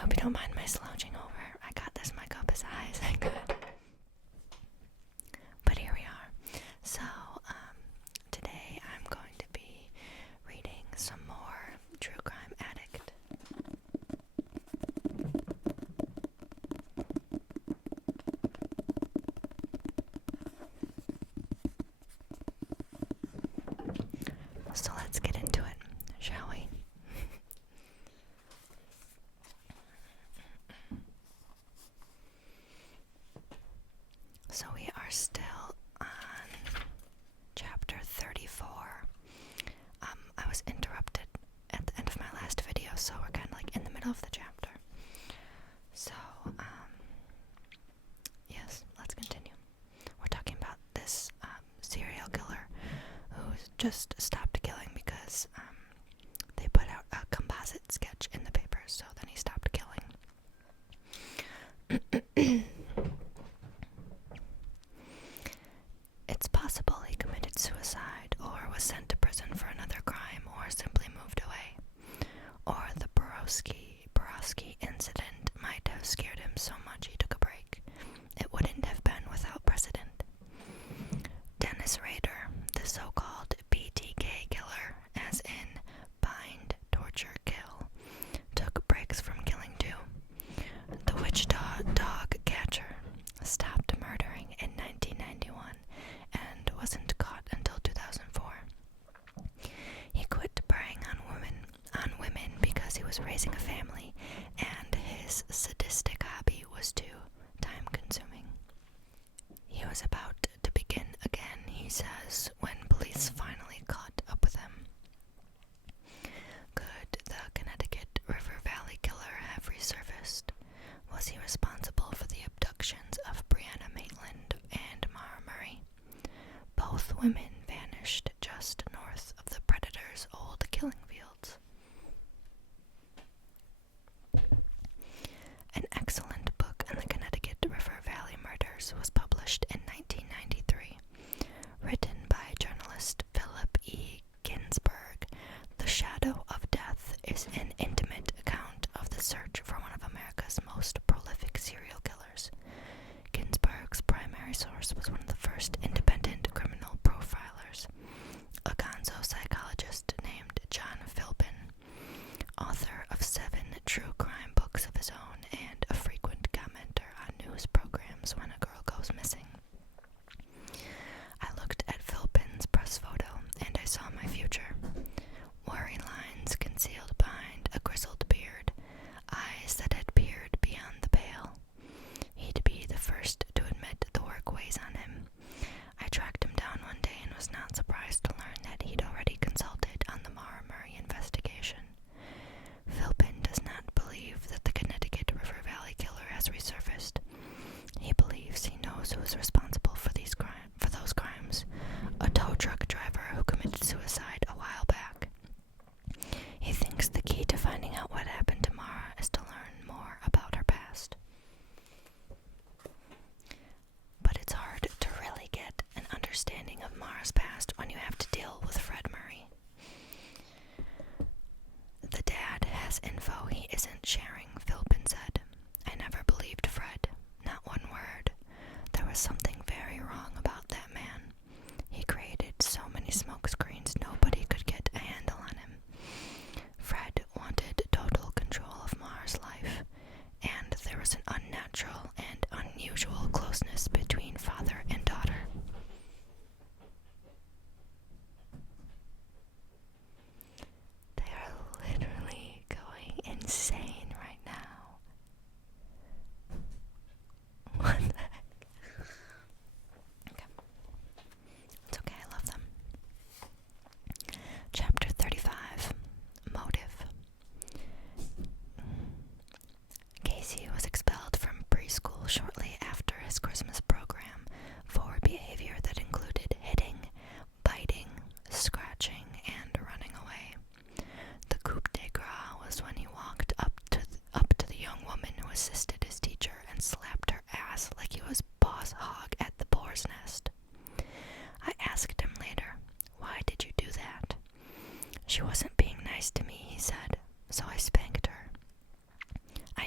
hope you don't mind my slouching over. I got this mic up as high as I could. But here we are. So, today I'm going to be reading some more True Crime Addict. So let's get into it, shall we? So we are still on chapter 34. I was interrupted at the end of my last video, so we're kind of like in the middle of the chapter. So, yes, let's continue. We're talking about this serial killer who just stopped killing because they put out a composite sketch in the paper, so then he stopped killing. It's possible he committed suicide, or was sent to prison for another crime, or simply moved away. Or the Borowski incident might have scared him so much he took a break. It wouldn't have been without precedent. Dennis Rader, the so-called BTK killer, as in bind, torture, kill, took breaks from killing too. The Wichita dog catcher stopped murdering in 1991 and wasn't caught until 2004. He quit preying on women because he was raising a family, and his sadistic hobby was too time-consuming. He was about to begin again, he says, when police finally caught up with him. Could the Connecticut River Valley killer have resurfaced? Was he responsible for the abductions of Brianna Maitland and Maura Murray? Both women vanished just north of the predator's old killing fields. An excellent book on the Connecticut River Valley murders was published in 1993. Written by journalist Philip E. Ginsberg, The Shadow of Death is an intimate account of the search for one of America's most prolific serial killers. Ginsberg's primary source was one of the first independent criminal profilers, a gonzo psychologist named John Philpin, author of 7 true crime books of his own and a frequent commenter on news programs when a girl goes missing. I looked at Philpin's press photo and I saw my future. Worry lines concealed behind a grizzled beard, eyes that had peered beyond the pale. He'd be the first to admit the work weighs on him. I tracked him down one day and was not surprised to learn that he'd already consulted on the Maura Murray investigation. Philpin does not believe that the Connecticut River Valley killer has resurfaced. He believes he knows who is responsible for those crimes, a tow truck driver who committed suicide a while back. He thinks the key to finding out what happened to Maura is to learn more about her past. But it's hard to really get an understanding of Maura's past when you have to deal with Fred Murray. The dad has info he isn't sharing, Philpin said. I never believed Fred, not one word. There was something very wrong about that man. He created so many smokescreens nobody could get a handle on him. Fred wanted total control of Maura's life, and there was an unnatural and unusual closeness between father and daughter. They are literally going insane right now. What the heck? Okay. It's okay, I love them. Chapter 35. Motive. Casey was expelled from preschool shortly after his Christmas program for behavior that included hitting, biting, scratching, and running away. The coup de grace was when he walked up to the young woman who assisted his teacher and slapped her ass like he was boss hog at the boar's nest. I asked him later, "Why did you do that?" "She wasn't being nice to me," he said, "so I spanked her." I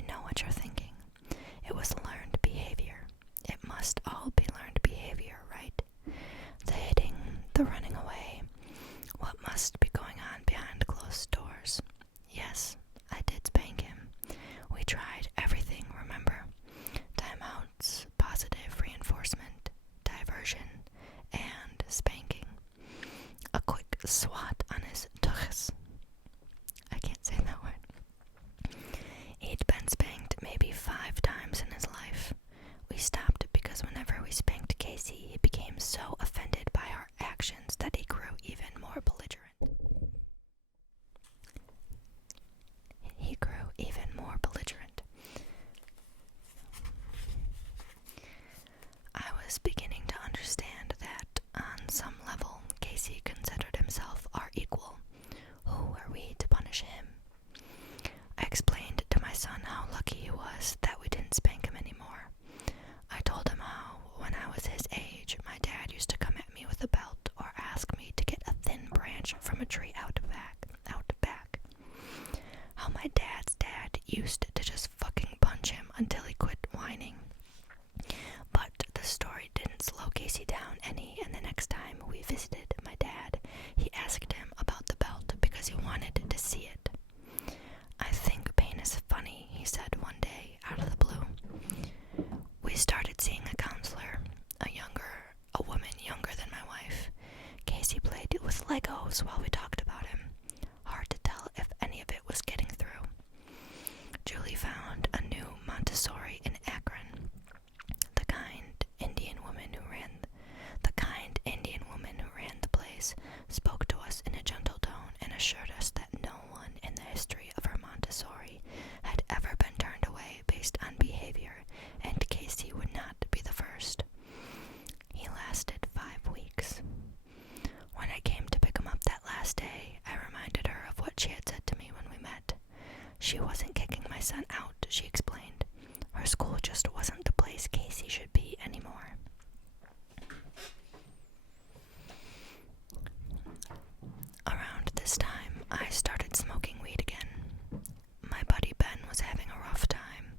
my son how lucky he was that we didn't spank him anymore. I told him how, when I was his age, my dad used to come at me with a belt or ask me to get a thin branch from a tree out back. How my dad's dad used to just fucking punch him until he quit whining. But the story didn't slow Casey down any, and the next time we visited my dad, he asked him about the belt because he wanted to see it. I think pain is funny, he said one day out of the blue. We started seeing a counselor, a woman younger than my wife. Casey played with Legos while we talked about him. Hard to tell if any of it was getting through. Julie found a new Montessori in Akron. The kind Indian woman who ran the place spoke to us in a gentle tone and assured us that no one in the history of her Montessori had ever been turned away based on behavior, and Casey would not be the first. He lasted 5 weeks. When I came to pick him up that last day, I reminded her of what she had said to me when we met. She wasn't kicking my son out, she explained. Her school just wasn't the place Casey should be anymore. Around this time, I started smoking weed again. My buddy Ben was having a rough time.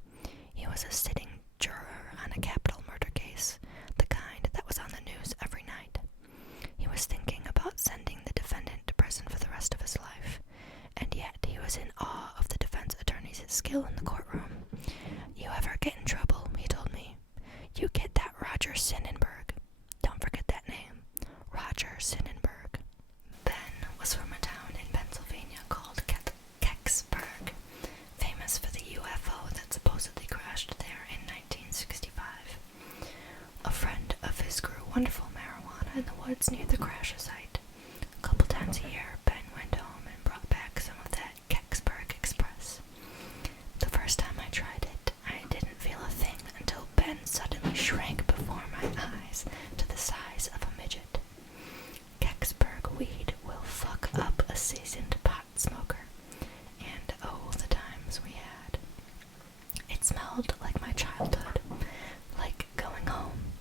He was a sitting juror on a capital murder case, the kind that was on the news every night. He was thinking about sending the defendant to prison for the rest of his life, and yet he was in awe of the defense attorney's skill in the courtroom. You ever get in trouble, he told me, you get that Roger Sonnenberg. Don't forget that name, Roger Sonnenberg. Ben was from a town in Pennsylvania called Kecksburg, famous for the UFO that supposedly crashed there in 1965. A friend of his grew wonderful marijuana in the woods near the crash site. A couple times a year, Ben went home and brought back some of that Kecksburg Express. The first time I tried it, I didn't feel a thing until Ben suddenly shrank before my eyes to the size of a midget. Kecksburg weed will fuck up a seasoned pot smoker, and oh, the times we had. It smelled like my childhood, like going home.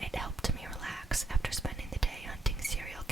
It helped me relax after spending the day hunting serial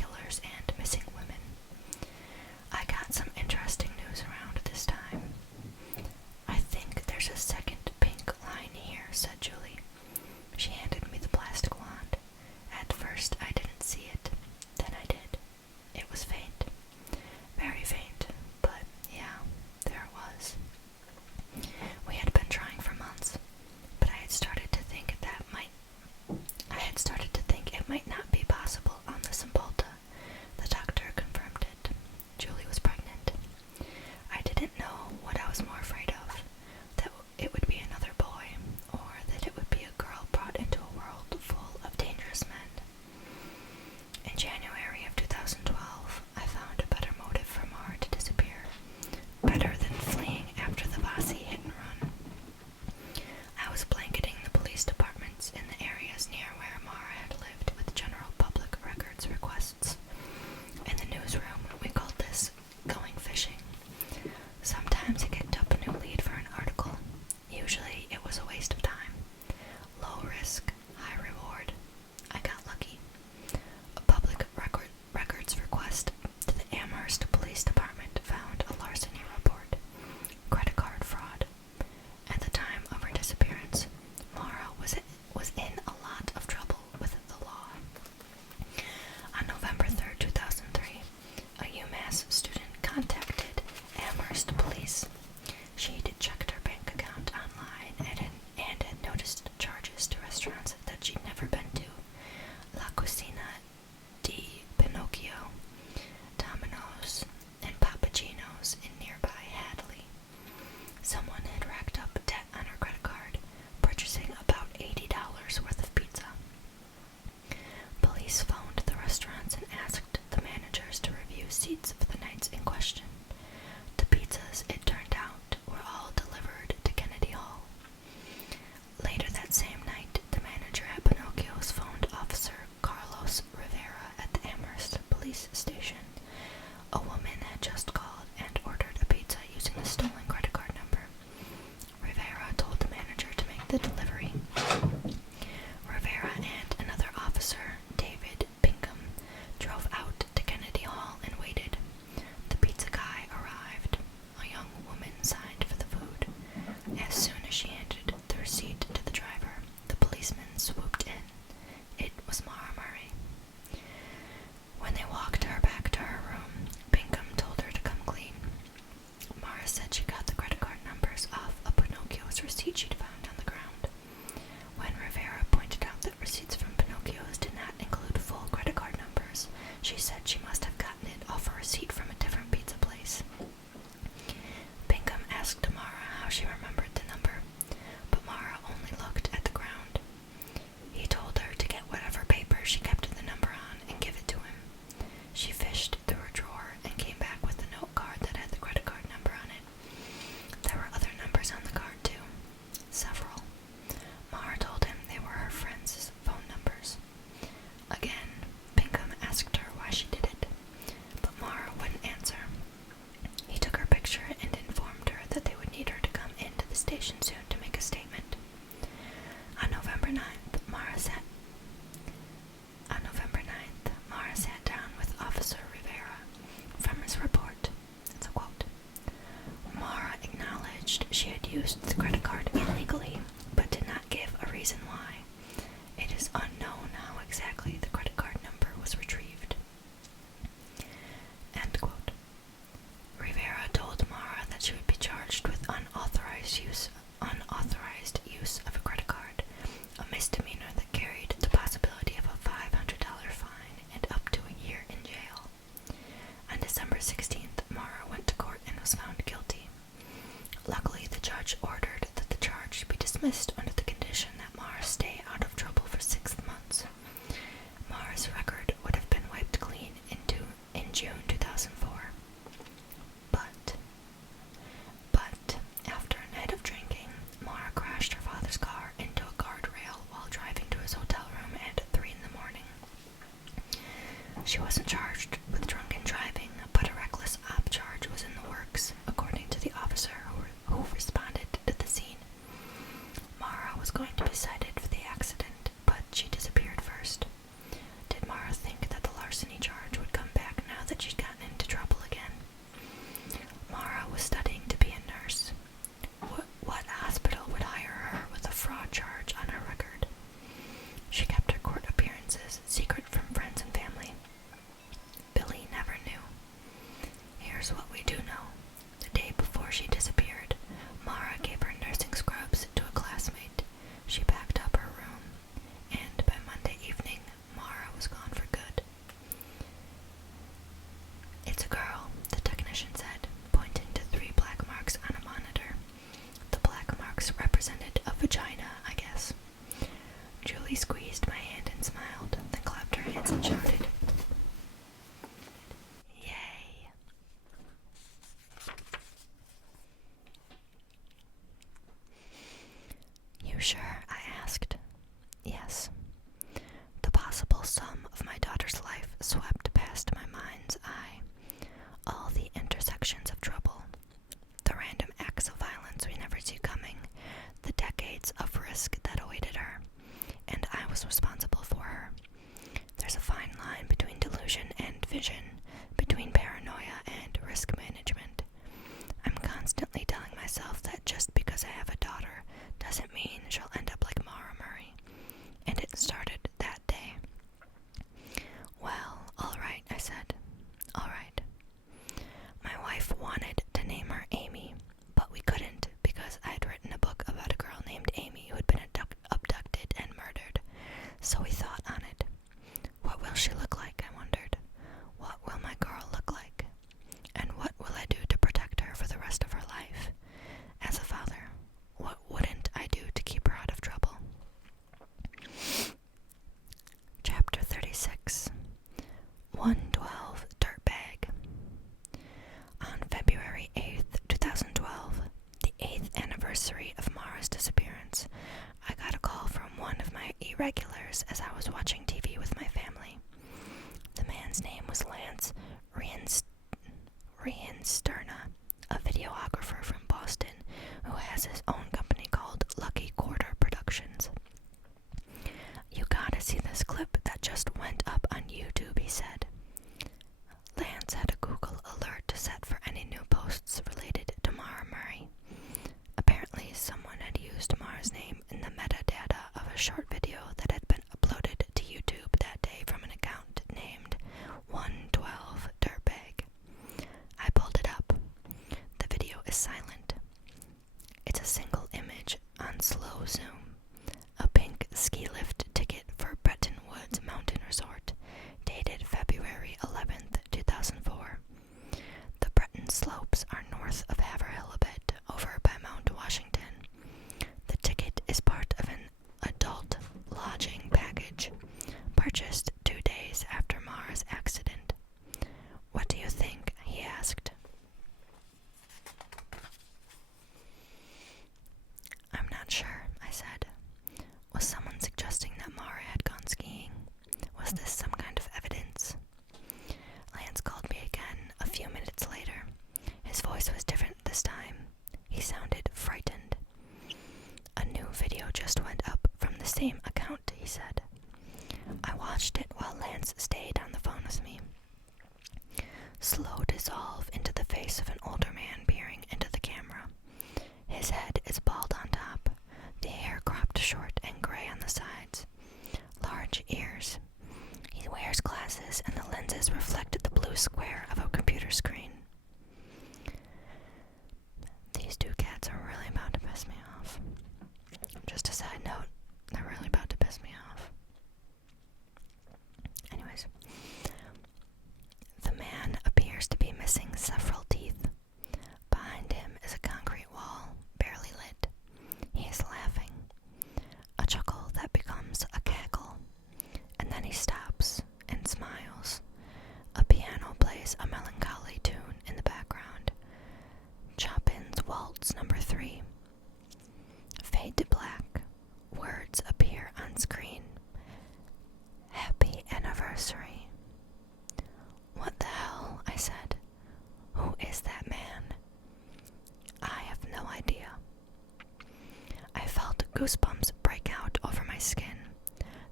the delivery. Rivera and another officer, David Pinkham, drove out to Kennedy Hall and waited. The pizza guy arrived. A young woman signed for the food. As soon as she handed the receipt to the driver, the policeman swooped in. It was Maura Murray. When they walked her back to her room, Pinkham told her to come clean. Maura said she got the credit card numbers off a Pinocchio's receipt she'd found on the ground. When Rivera pointed out that receipts from Pinocchio's did not include full credit card numbers, she said she must have gotten it off a receipt from a different pizza place. Pinkham asked Maura how she remembered the number, but Maura only looked at the ground. He told her to get whatever paper she kept the number on and give it to him. She fished through a drawer and came back with the note card that had the credit card number on it. There were other numbers on the card too. Several. Maura told him they were her friends' phone numbers. Again, Pinkham asked her why she did it, but Maura wouldn't answer. He took her picture and informed her that they would need her to come into the station soon to make a statement. On November 9th, Maura sat down with Officer Rivera. From his report, it's a quote, Maura acknowledged she had used the credit card illegally, but did not give a reason why. It is unknown how exactly the credit card number was retrieved. End quote. Rivera told Maura that she would be charged with unauthorized use of a credit card, a misdemeanor that carried the possibility of a $500 fine and up to a year in jail. On December 16th, Maura went to court and was found guilty. Luckily, the judge ordered that the charge be dismissed under the condition that Maura stay out of trouble for 6 months. Maura's record would have been wiped clean in June 2004. But after a night of drinking, Maura crashed her father's car into a guardrail while driving to his hotel room at 3 in the morning. She wasn't charged with drunken driving, but a reckless op charge was in the works, according to the officer who responded to the scene. Maura was going to be cited for the accident, but she disappeared first. Did Maura think that the larceny charge would come back now that she'd gotten into trouble again? Maura was studying to be a nurse. What hospital would hire her with a fraud charge on her record? She kept her court appearances secret from friends and family. Billy never knew. Here's what we do know. The day before she disappeared, Maura gave her nursing scrubs to a classmate. She packed up her room, and by Monday evening, Maura was gone for good. It's a girl, the technician said, pointing to 3 black marks on a monitor. The black marks represented a vagina, I guess. Julie squeezed my hand and smiled, then clapped her hands and shouted, "Yay!" "You sure?" I asked. "Yes." The possible sum of my daughter's life swept past my mind's eye. All the intersections of trouble, the random acts of violence we never see coming, the decades of risk that awaited her, and I was responsible for her. There's a fine line between delusion and vision, between paranoia and risk management. I'm constantly telling myself that just because I have a daughter doesn't mean she'll end up like Maura Murray, and it started that day. "Well, all right," I said. "All right." My wife wanted to name her Amy, but we couldn't because I had written a book about a girl named Amy who had been abducted and murdered. So we thought on it. What will she look like, I wondered. What will my girl look like? And what will I do to protect her for the rest of her life? As a father, what wouldn't I do to keep her out of trouble? Chapter 36. 112 Dirtbag. On February 8th, 2012, the 8th anniversary of Maura's disappearance, I got a call from one of my irregulars as I was watching TV with my family. The man's name was Lance Riensterna, a videographer from Boston who has his own company called Lucky Quarter Productions. "You gotta see this clip that just went up on YouTube," he said. Lance had a Google alert set for any new posts related to Maura Murray. Apparently, someone had used Maura's name in the metadata of a short video that had been uploaded to YouTube that day from an account named 112 Dirtbag. I pulled it up. The video is silent. It's a single image on slow zoom. A pink ski lift ticket for Bretton Woods Mountain Resort, dated February 11th, 2004. The Breton slopes are north of Haverhill a bit, over by Mount Washington. The ticket is part of an adult lodging package, purchased 2 days after Maura's accident. "What do you think?" he asked. "I'm not sure," I said. "Was someone suggesting that Maura had gone skiing? Was this some kind of evidence?" Lance called me again a few minutes later. His voice was different this time. He sounded frightened. "A new video just went up from the same account," he said. I watched it while Lance stayed on the phone with me. Slow dissolve into the face of an older man peering into the camera. His head is bald on top, the hair cropped short and gray on the sides. Large ears. He wears glasses and the lenses reflect the blue square of a computer screen. These two cats are really about to piss me off. Just a side note, they're really about to piss me off. Anyways, the man appears to be missing several teeth. Behind him is a concrete wall, barely lit. He is laughing, a chuckle that becomes a cackle, and then he stops and smiles. A piano plays a melancholy tune in the background. Chopin's Waltz No. 3. Fade to black. Words appear on screen. "Happy anniversary." "What the hell?" I said. "Who is that man?" "I have no idea." I felt goosebumps break out over my skin.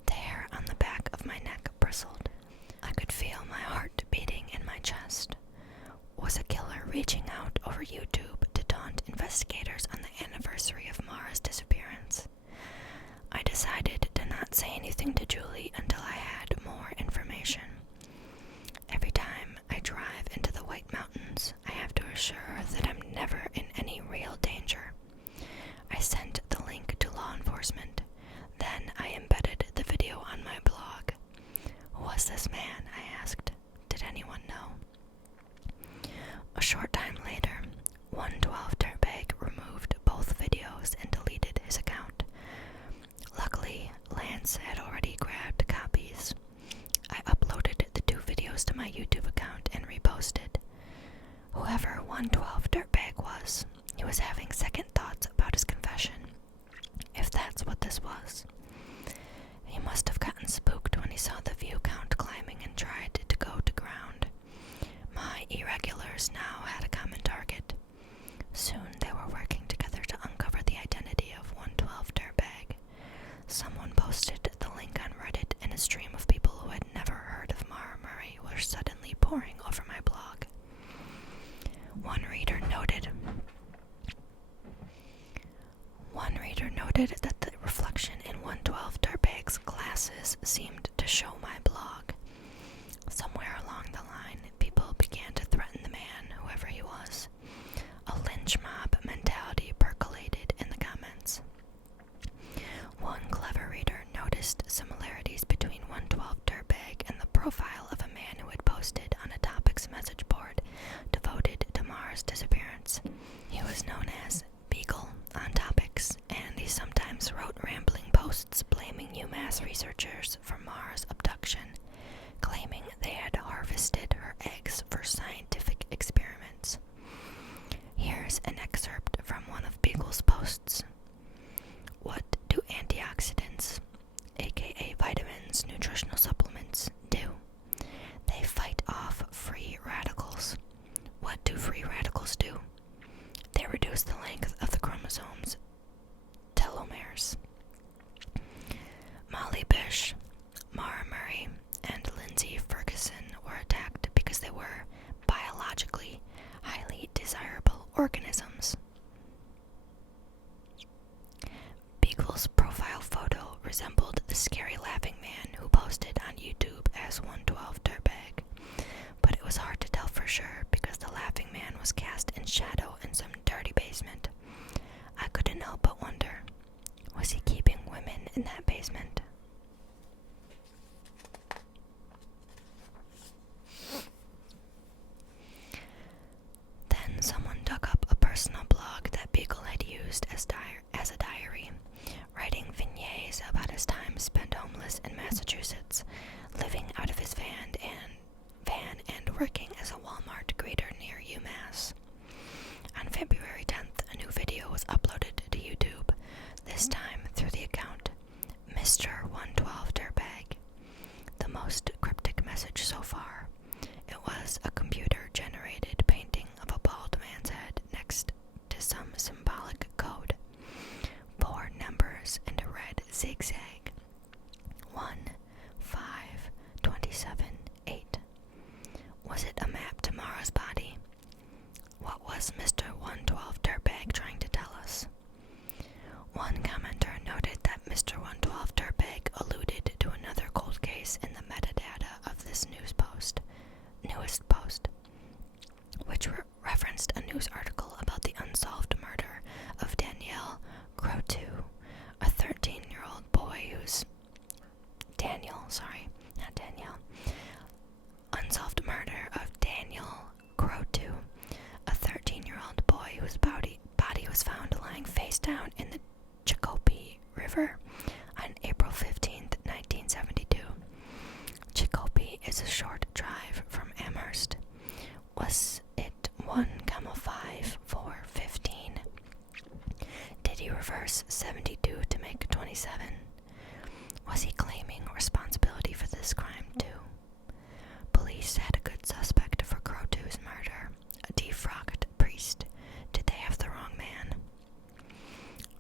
The hair on the back of my neck bristled. I could feel my heart beating in my chest. Was a killer reaching out over YouTube to taunt investigators on the anniversary of Maura's disappearance? I decided to not say anything to Julie until I had more information. Every time I drive into the White Mountains, I have to assure her that I'm never in any real danger. I sent the link to law enforcement. Then I embedded the video on my blog. "Who was this man?" I asked. "Did anyone know?" A short time later, 112 Dirtbag removed both videos and deleted his account. Luckily, Lance had already grabbed copies. I uploaded the 2 videos to my YouTube account and reposted. Whoever 112 Dirtbag was, he was having second thoughts about his confession, if that's what this was. He must have gotten spooked when he saw the view count climbing and tried to go to ground. My irregulars now had a common target. Soon they were working together to uncover the identity of 112 Dirtbag. Someone posted the link on Reddit, and a stream of people who had never heard of Maura Murray were suddenly pouring over my blog. One reader noted that the reflection in 112 Dirtbag's glasses seemed to show my blog. Somewhere along the line, people began to threaten the man, whoever he was. A lynch mob mentality percolated in the comments. One clever reader noticed similarities between 112 Dirtbag and the profile of a man who had posted on a topics message board devoted to Maura's disappearance. He was known as Beagle on Topics, and he sometimes wrote rambling posts blaming UMass researchers for Maura's abduction, claiming they had harvested her eggs for scientific experiments. Here's an excerpt from one of Beagle's posts. "What do antioxidants, aka vitamins, nutritional supplements, do? They fight off free radicals. What do free radicals do? They reduce the length of the chromosomes, telomeres. as 112 dirtbag, but it was hard to tell for sure because the laughing man was cast in shadow in some dirty basement. I couldn't help but wonder, was he keeping women in that basement? Then someone dug up a personal blog that Beagle had used as a diary, writing vignettes about his time spent homeless in Massachusetts, living out of his van and working as a Walmart greeter near UMass. On February 10th, a new video was uploaded to YouTube, this time through the account Mr. 112 Dirtbag. The most cryptic message so far. It was a computer-generated painting of a bald man's head next to some symbolic code. 4 numbers and a red zigzag. 1, 5, 27, 8. Was it a map to Maura's body? What was Mr. 112 Dirtbag trying to tell us? One commenter noted that Mr. 112 Dirtbag alluded to another cold case in the metadata of this newest post, which referenced a news article about the unsolved murder of Danielle Croteau, a 13-year-old boy whose unsolved murder of Daniel Croteau, a 13-year-old boy whose body was found lying face down in the Chicopee River on April 15th, 1972. Chicopee is a short drive from Amherst. Was it 1,5 for 15? Did he reverse 72 to make 27? Was he claiming responsibility for this crime too? Police had a good suspect for Croteau's murder, a defrocked priest. Did they have the wrong man?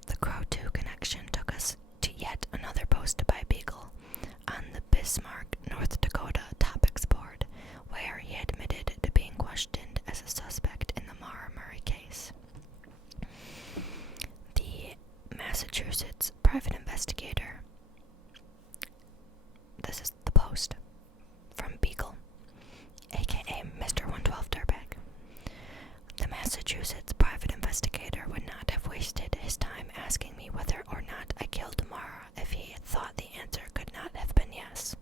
The Croteau connection took us to yet another post by Beagle on the Bismarck, North Dakota topics board, where he admitted to being questioned as a suspect in the Maura Murray case. The Massachusetts private investigator. This is the post from Beagle, aka Mr. 112 Dirtbag. The Massachusetts private investigator would not have wasted his time asking me whether or not I killed Maura if he had thought the answer could not have been yes.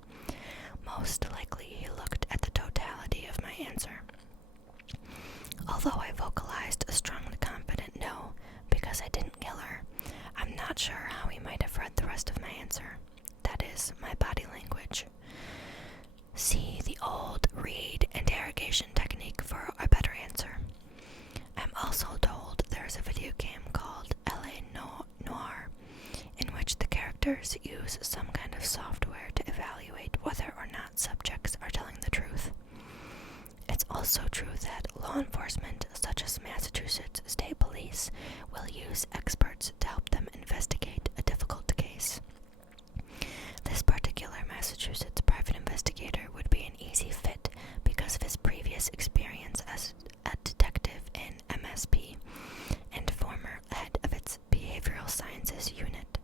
Most likely he looked at the totality of my answer. Although I vocalized a strongly confident no because I didn't kill her, I'm not sure how he might have read the rest of my answer. That is, my body language. See the old read interrogation technique for a better answer. I'm also told there is a video game called LA Noire, in which the characters use some kind of software to evaluate whether or not subjects are telling the truth. It's also true that law enforcement, such as Massachusetts State Police, will use experts to help them investigate a difficult case. This particular Massachusetts private investigator would be an easy fit because of his previous experience as a detective in MSP and former head of its behavioral sciences unit.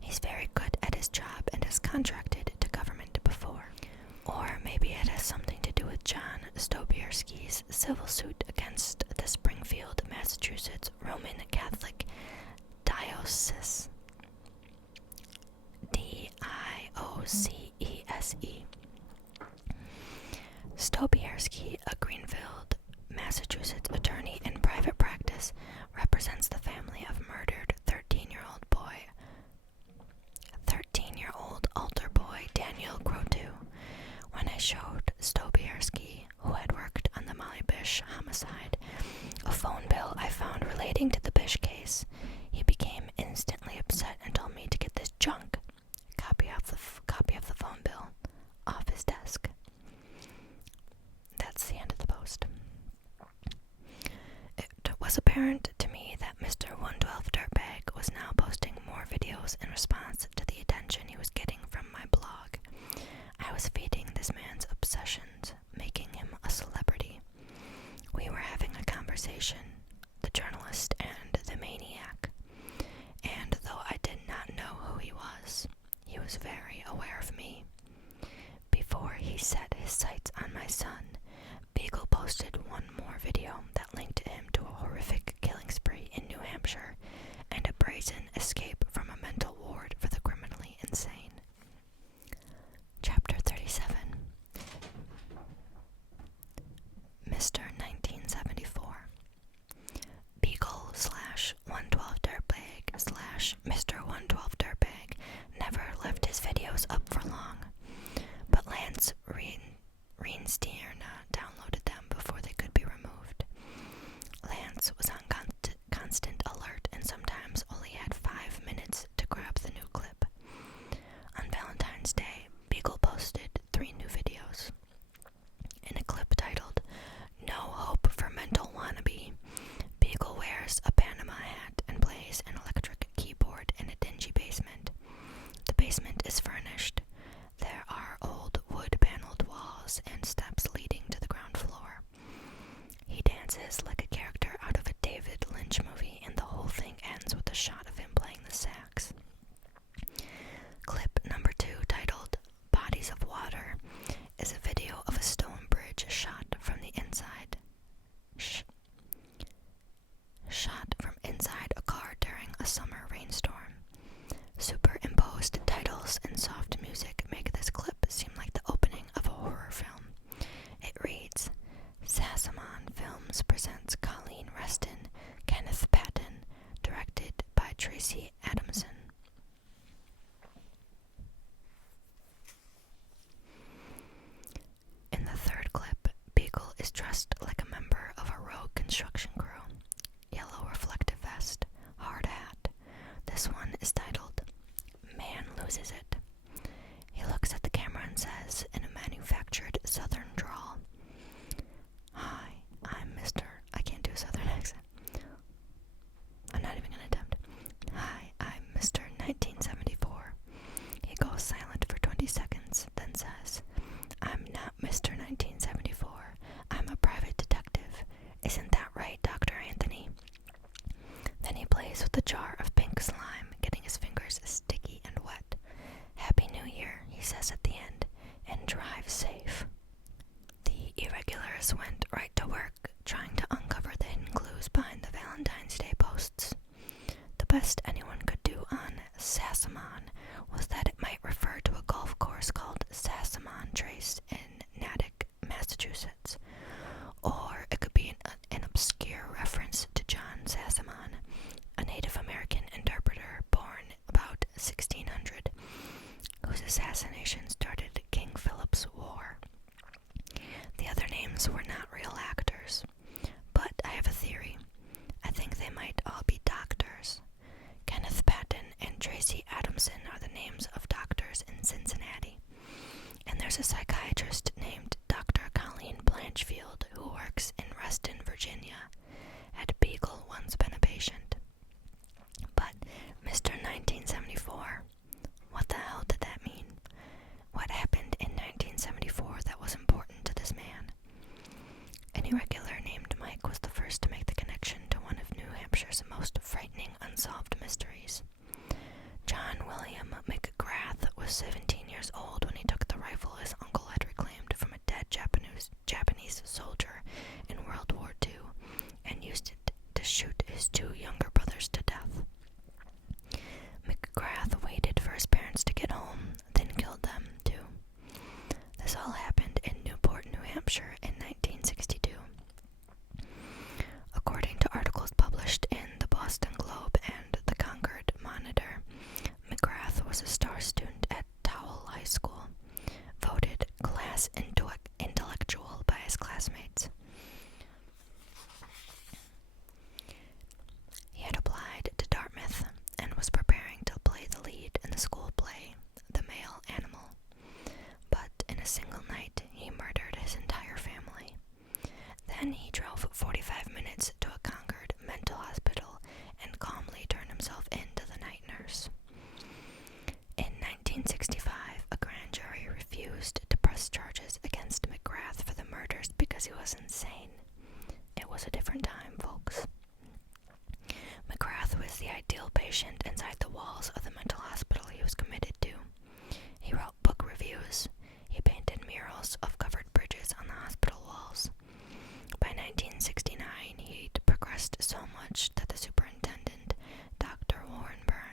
He's very good at his job and has contracted to government before. Or maybe it has something to do with John Stobierski's civil suit against the Springfield, Massachusetts Roman Catholic Diocese. Diocese. Stobierski, a Greenfield, Massachusetts attorney in private practice, represents the family of murdered 13-year-old altar boy Daniel Croteau. When I showed Stobierski, who had worked on the Molly Bish homicide, a phone bill I found relating to the Bish case, he became instantly upset and told me to get this junk, copy of the phone bill, off his desk. That's the end of the post. escape from a mental ward for the criminally insane. Chapter 37. Mr. 1974. Beagle / 112 Dirtbag / Mr. 112 Dirtbag never left his videos up for long, but Lance Reinstein downloaded them before they could be removed. Lance was on constant alert and sometimes only had 5 minutes to grab the new clip. On Valentine's Day, Beagle posted 3 new videos. In a clip titled "No Hope for Mental Wannabe," Beagle wears a Panama hat and plays an electric keyboard in a dingy basement. The basement is furnished. There are old wood-paneled walls and steps leading to the ground floor. He dances like a character out of a David Lynch movie, and the whole thing ends with a shot of him playing the sax. Clip number 2, titled "Bodies of Water," is a video of a stone bridge shot from inside a car during a summer rainstorm. Superimposed titles and soft music make this clip seem like the opening of a horror film. It reads, "Sassamon Films presents Colleen Reston, Kenneth Patton, directed by Tracy Adamson." In the third clip, Beagle is dressed like a member of a rogue construction crew. Yellow reflective vest, hard hat. This one is titled "Man Loses It." He looks at the camera and says, in a manufactured southern drawl, "Hi, I'm Mr. I can't do a southern accent. I'm not even gonna attempt. Hi, I'm Mr. 1974. He goes silent for 20 seconds, then says, "I'm not Mr. 1974. I'm a private detective. Isn't that right, Dr. Anthony?" Then he plays with a jar of pink slime, getting his fingers sticky and wet. "Happy New Year," he says at the end, "and drive safe." The irregulars went right to work, trying to uncover the hidden clues behind the Valentine's Day posts. The best anyone could do on Sassamon was that it might refer to a golf course called Sassamon Trace in Natick, Massachusetts, or it could be an obscure reference to John Sassamon, a Native American interpreter born about 1600, whose assassination started King Philip's War. The other names were not real actors, but I have a theory. I think they might all be doctors. Kenneth Patton and Tracy Adamson are the names of doctors in Cincinnati, and there's a psychiatrist named Dr. Colleen Blanchfield who works in Reston, Virginia. Had Beagle once been a patient? But Mr. 1974, what the hell did that mean? What happened in 1974 that was important to this man? An irregular named Mike was the first to make the connection to one of New Hampshire's most frightening unsolved mysteries. John William McGrath was 17 years old when he took the rifle his uncle had reclaimed from a dead Japanese soldier in World War II and used it to shoot his 2 younger brothers to death. McGrath waited for his parents to get home, then killed them too. This all happened in Newport, New Hampshire in 1962. According to articles published in the Boston Globe and the Concord Monitor, McGrath was a star student at Towle High School, voted class intellectual by his classmates. He had applied to Dartmouth and was preparing to play the lead in the school play, The Male Animal. But in a single night, he murdered his entire family. Then he drove 45 minutes to a Concord mental hospital and calmly turned himself in to the night nurse. In 1965, a grand jury refused to press charges against McGrath for the murders because he was insane. It was a different time, folks. McGrath was the ideal patient inside the walls of the mental hospital he was committed to. He wrote book reviews. He painted murals of covered bridges on the hospital walls. By 1969, he'd progressed so much that the superintendent, Dr. Warren Burns,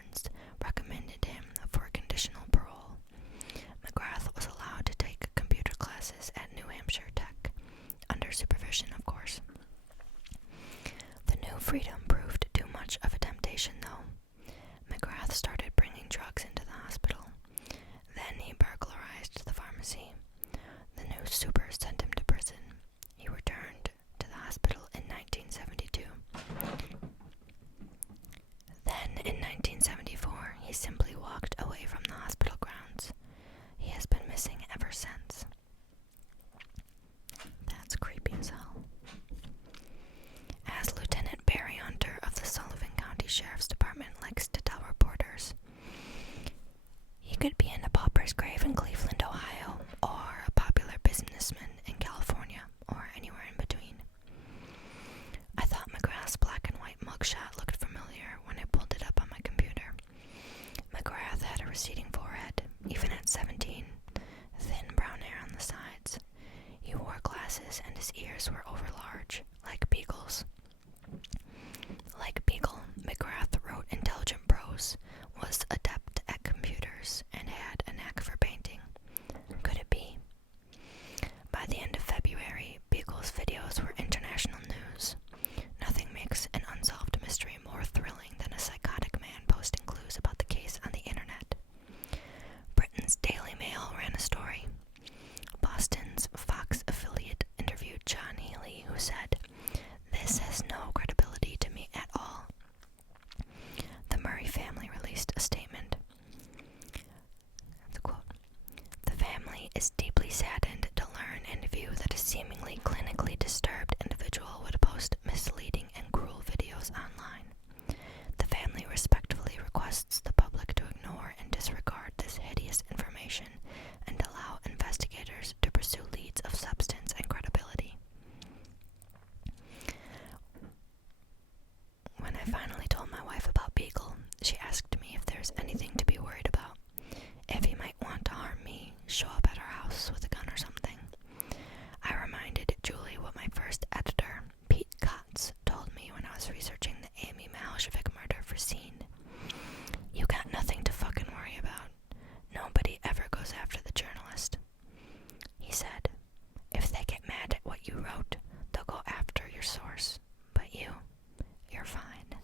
could be in a pauper's grave in Cleveland, Ohio, or a popular businessman in California, or anywhere in between. I thought McGrath's black and white mugshot looked familiar when I pulled it up on my computer. McGrath had a receding forehead, even at 17, thin brown hair on the sides. He wore glasses and his ears were overlarge, like Beagle's. Like Beagle, McGrath wrote intelligent prose, was adept at computers, and had a knack for painting. Could it be? By the end of February, Beagle's videos were international news. Nothing makes an unsolved mystery more thrilling than a psychotic man posting clues about the case on the internet. Britain's Daily Mail ran a story. Boston's Fox affiliate interviewed John Healy, who said, "This has no credibility to me at all." The Murray family released a statement. That's a quote. "The family is deeply saddened to learn and view that a seemingly clinically disturbed individual would post misleading and cruel videos online. The family respectfully requests the public to ignore and disregard this hideous information and allow investigators to pursue leads of substance and credibility." When I finally told my wife about Beagle, she asked me if there's anything to be worried about. If he might want to harm me, show up at our house with a gun or something. I reminded Julie what my first editor, Pete Kotz, told me when I was researching the Amy Malashevich murder for Scene. "You got nothing to fucking worry about. Nobody ever goes after the journalist." He said, "If they get mad at what you wrote, they'll go after your source. But you're fine."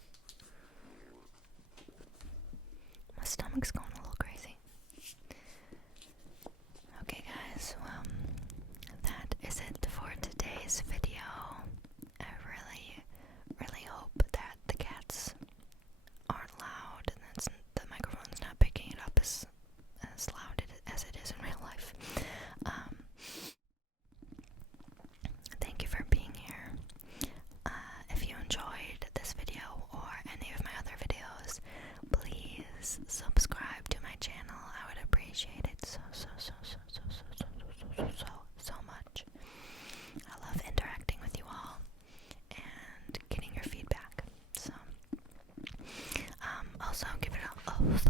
My stomach's going a little crazy. Okay guys, well, that is it for today's video. I really hope that the cats aren't loud and that the microphone's not picking it up as loud as it is in real life. Thank you for being here. If you enjoyed this video or any of my other videos, please subscribe to my channel. I would appreciate it so much. I love interacting with you all and getting your feedback. So, also give it a thumbs